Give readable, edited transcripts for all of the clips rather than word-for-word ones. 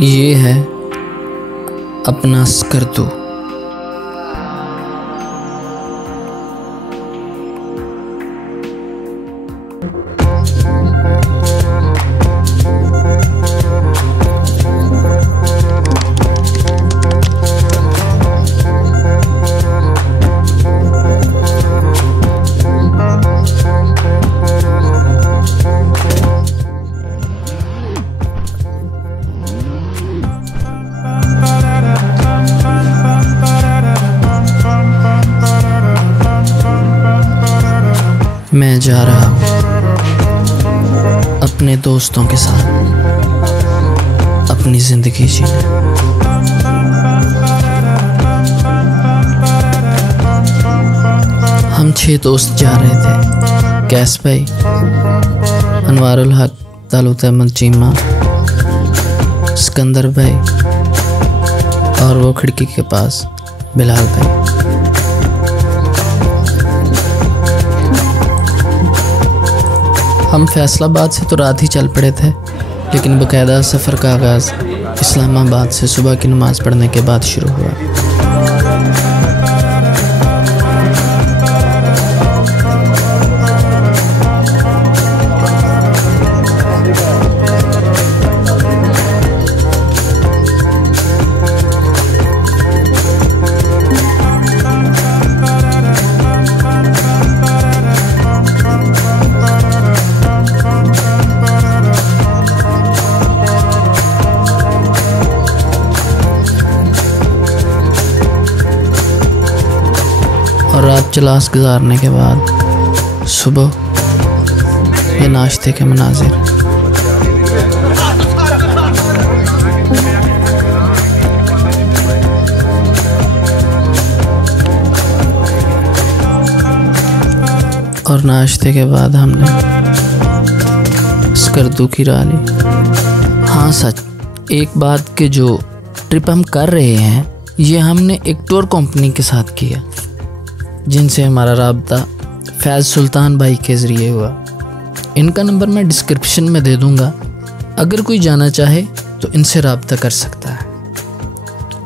ये है अपना स्कर्दू। मैं जा रहा हूँ अपने दोस्तों के साथ अपनी जिंदगी जीने। हम 6 दोस्त जा रहे थे। कैस भाई, अनवारुल हक, तालुत अहमद चीमा, सिकंदर भाई और वो खिड़की के पास बिलाल भाई। हम फैसलाबाद से तो रात ही चल पड़े थे, लेकिन बाकायदा सफ़र का आगाज़ इस्लामाबाद से सुबह की नमाज़ पढ़ने के बाद शुरू हुआ। और रात चलास गुजारने के बाद सुबह ये नाश्ते के मनाजिर। और नाश्ते के बाद हमने स्कर्दू की राह ली। हाँ सच, एक बात के जो ट्रिप हम कर रहे हैं ये हमने एक टूर कंपनी के साथ किया, जिनसे हमारा राब्ता फैज़ सुल्तान भाई के ज़रिए हुआ। इनका नंबर मैं डिस्क्रिप्शन में दे दूंगा, अगर कोई जाना चाहे तो इनसे राब्ता कर सकता है।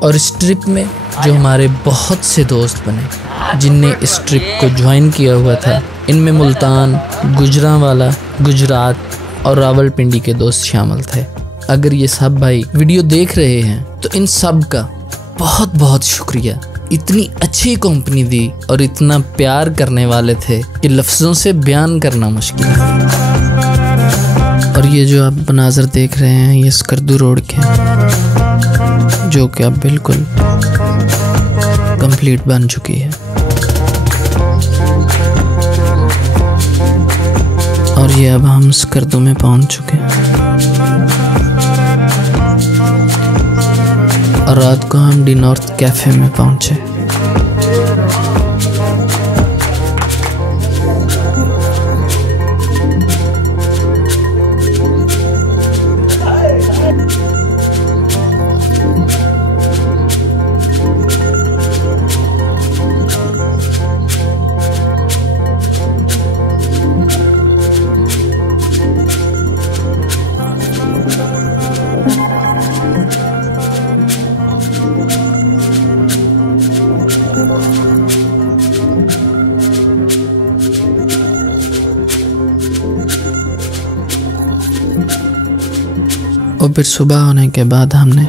और इस ट्रिप में जो हमारे बहुत से दोस्त बने जिनने इस ट्रिप को ज्वाइन किया हुआ था, इनमें मुल्तान, गुजरांवाला, गुजरात और रावलपिंडी के दोस्त शामिल थे। अगर ये सब भाई वीडियो देख रहे हैं तो इन सब का बहुत बहुत शुक्रिया। इतनी अच्छी कंपनी दी और इतना प्यार करने वाले थे कि लफ्ज़ों से बयान करना मुश्किल है। और ये जो आप मनाज़र देख रहे हैं ये स्कर्दू रोड के हैं, जो कि अब बिल्कुल कंप्लीट बन चुकी है। और ये अब हम स्कर्दू में पहुंच चुके हैं। और रात को हम डी नॉर्थ कैफ़े में पहुंचे। और फिर सुबह होने के बाद हमने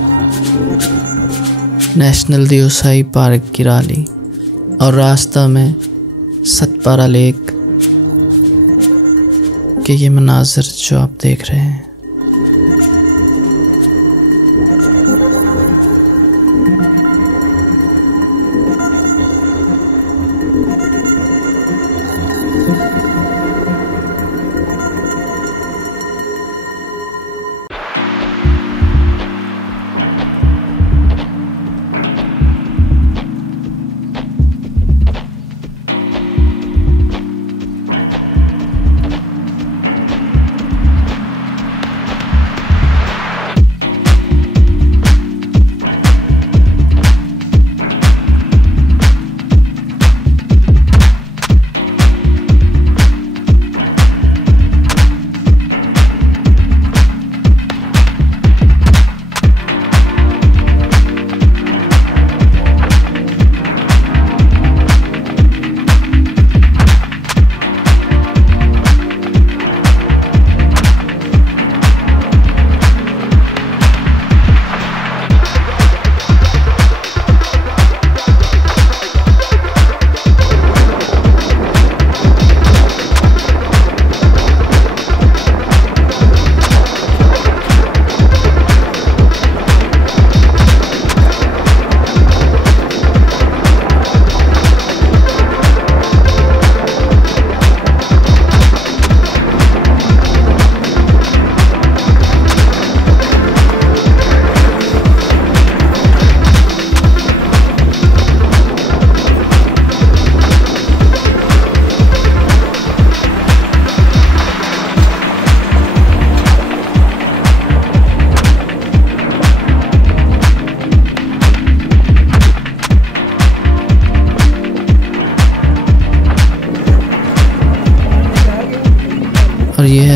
नेशनल दियोसाई पार्क की राह ली और रास्ता में सतपारा लेक के ये मनाज़र जो आप देख रहे हैं।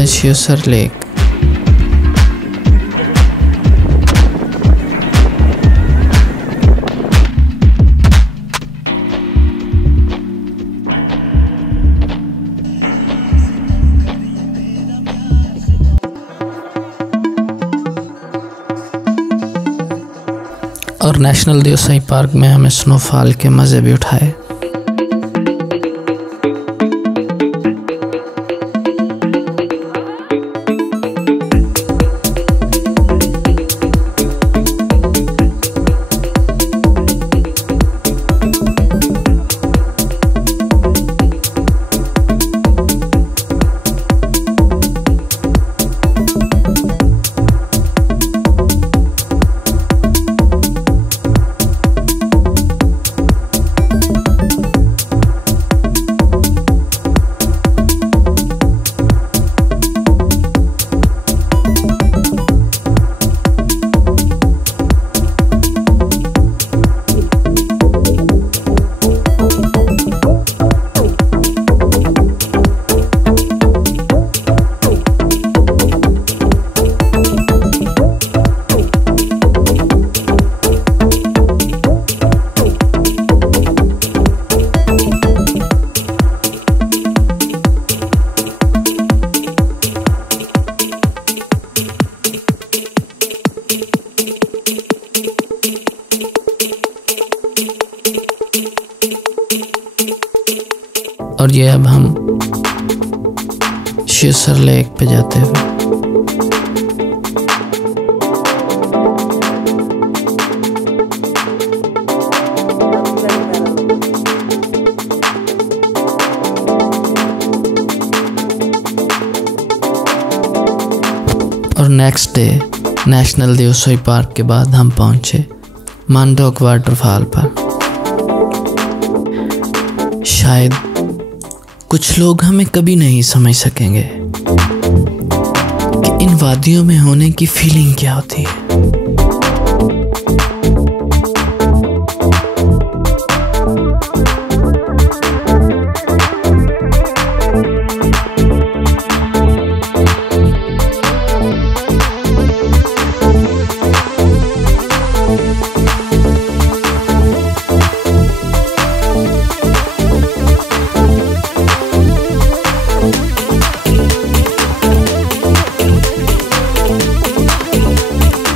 है शिवसर लेक। और नेशनल देवसाई पार्क में हमें स्नोफॉल के मज़े भी उठाए। और ये अब हम शिवसर लेक पे जाते हुए और next day national Deosai park के बाद हम पहुंचे मानडोक वाटरफॉल पर। शायद कुछ लोग हमें कभी नहीं समझ सकेंगे कि इन वादियों में होने की फीलिंग क्या होती है।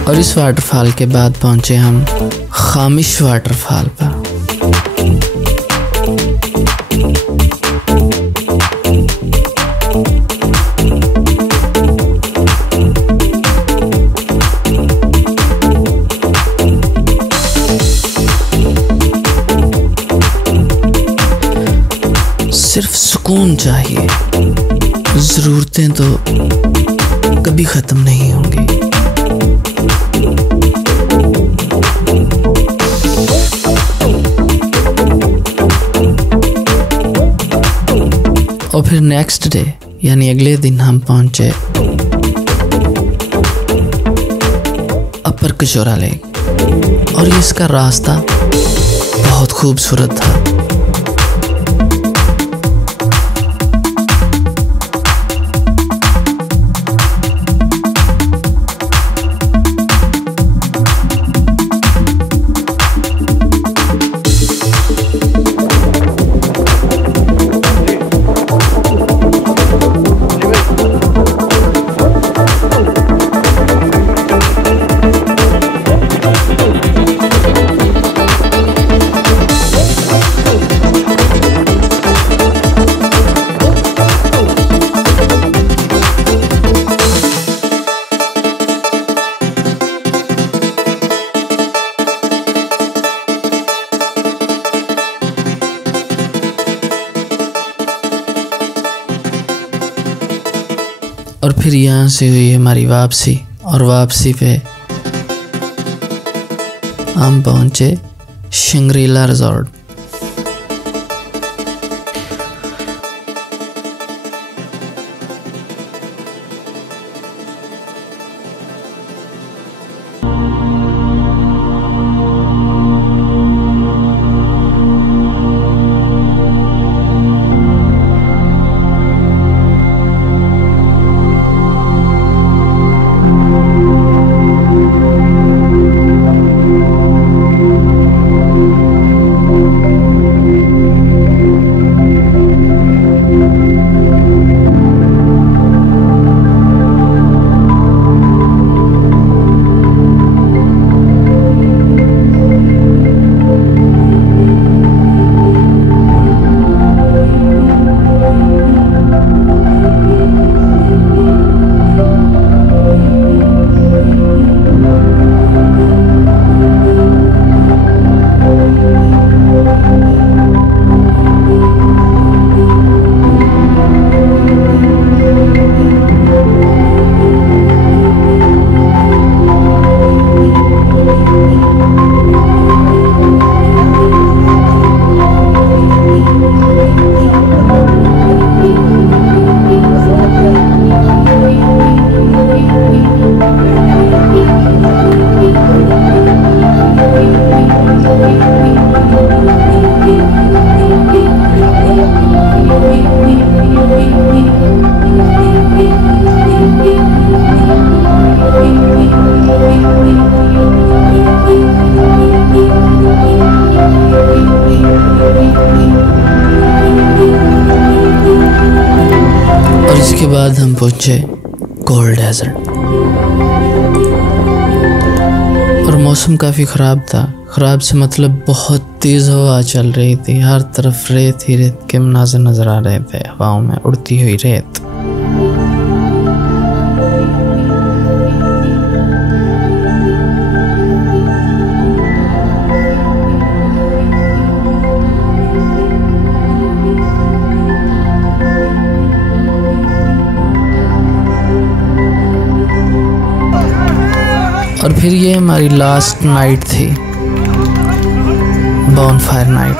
और इस वाटरफॉल के बाद पहुंचे हम खामिश वाटरफॉल पर। सिर्फ सुकून चाहिए, ज़रूरतें तो कभी ख़त्म नहीं होंगी। और फिर नेक्स्ट डे यानी अगले दिन हम पहुंचे अपर कचौरा लेक और इसका रास्ता बहुत खूबसूरत था। और फिर यहाँ से हुई हमारी वापसी और वापसी पे हम पहुँचे शंग्रीला रिजॉर्ट। हम पहुँचे कोल्ड डेजर्ट और मौसम काफ़ी ख़राब था। ख़राब से मतलब बहुत तेज़ हवा चल रही थी, हर तरफ रेत ही रेत के मनाज़र नज़र आ रहे थे, हवाओं में उड़ती हुई रेत। और फिर ये हमारी लास्ट नाइट थी, बॉनफायर नाइट।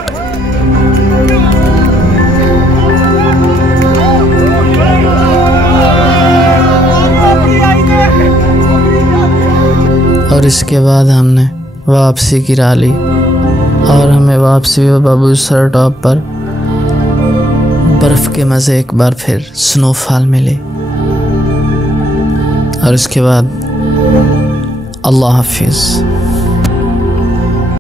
और इसके बाद हमने वापसी गिरा ली और हमें वापसी बाबू सर टॉप पर बर्फ़ के मज़े एक बार फिर स्नोफॉल मिले। और इसके बाद अल्लाह हाफिज़।